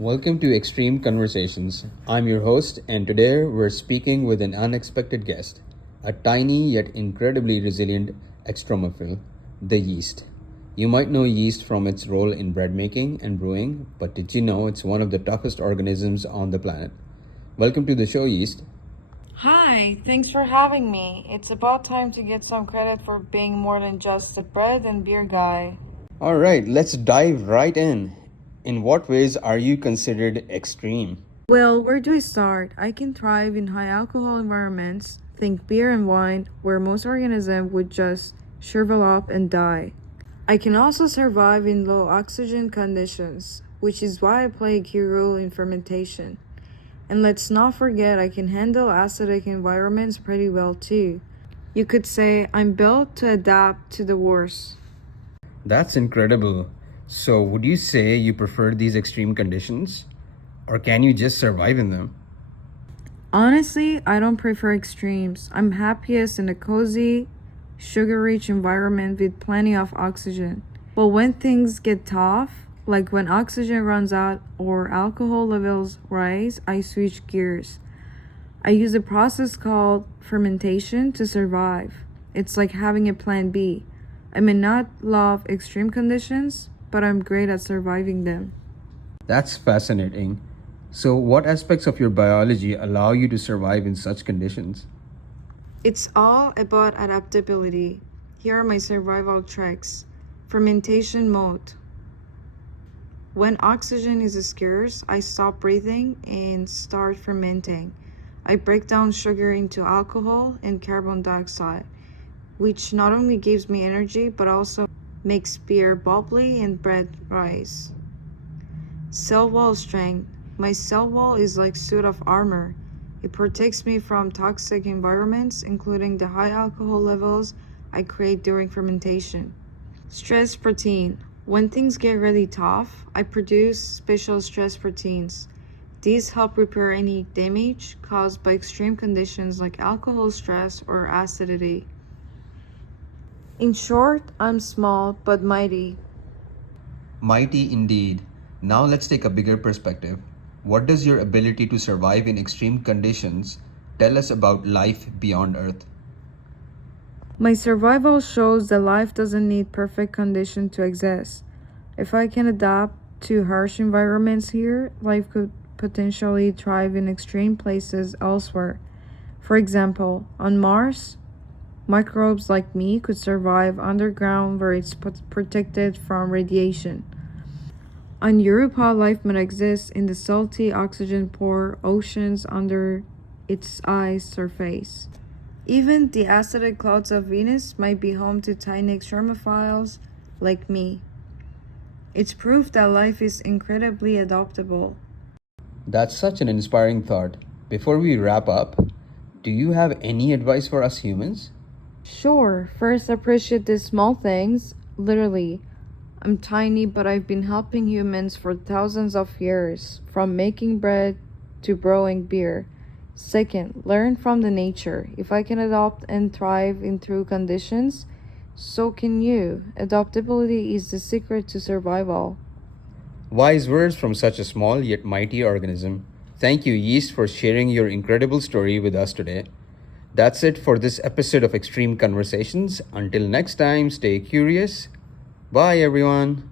Welcome to Extreme Conversations. I'm your host, and today we're speaking with an unexpected guest, a tiny yet incredibly resilient extremophile, the yeast. You might know yeast from its role in bread making and brewing, but did you know it's one of the toughest organisms on the planet? Welcome to the show, Yeast. Hi, thanks for having me. It's about time to get some credit for being more than just a bread and beer guy. All right, let's dive right in. In what ways are you considered extreme? Well, where do I start? I can thrive in high alcohol environments, think beer and wine, where most organisms would just shrivel up and die. I can also survive in low oxygen conditions, which is why I play a key role in fermentation. And let's not forget I can handle acidic environments pretty well too. You could say I'm built to adapt to the worst. That's incredible. So, would you say you prefer these extreme conditions? Or can you just survive in them? Honestly, I don't prefer extremes. I'm happiest in a cozy, sugar rich environment with plenty of oxygen. But when things get tough, like when oxygen runs out or alcohol levels rise, I switch gears. I use a process called fermentation to survive. It's like having a plan B. I may not love extreme conditions, but I'm great at surviving them. That's fascinating. So, what aspects of your biology allow you to survive in such conditions? It's all about adaptability. Here are my survival tricks. Fermentation mode. When oxygen is scarce, I stop breathing and start fermenting. I break down sugar into alcohol and carbon dioxide, which not only gives me energy but also makes beer bubbly and bread rise. Cell wall strength. My cell wall is like suit of armor. It protects me from toxic environments, including the high alcohol levels I create during fermentation. Stress protein. When things get really tough, I produce special stress proteins. These help repair any damage caused by extreme conditions like alcohol stress or acidity. In short, I'm small but mighty. Mighty indeed. Now, let's take a bigger perspective. What does your ability to survive in extreme conditions tell us about life beyond Earth? My survival shows that life doesn't need perfect conditions to exist. If I can adapt to harsh environments here, life could potentially thrive in extreme places elsewhere. For example, on Mars, microbes like me could survive underground where it's protected from radiation. On Europa, life might exist in the salty, oxygen-poor oceans under its ice surface. Even the acidic clouds of Venus might be home to tiny extremophiles like me. It's proof that life is incredibly adaptable. That's such an inspiring thought. Before we wrap up, do you have any advice for us humans? Sure, first appreciate the small things. Literally, I'm tiny, but I've been helping humans for thousands of years, from making bread to brewing beer. Second, learn from the nature. If I can adapt and thrive in true conditions, so can you. Adaptability is the secret to survival. Wise words from such a small yet mighty organism. Thank you, Yeast, for sharing your incredible story with us today. That's it for this episode of Extreme Conversations. Until next time, stay curious. Bye, everyone.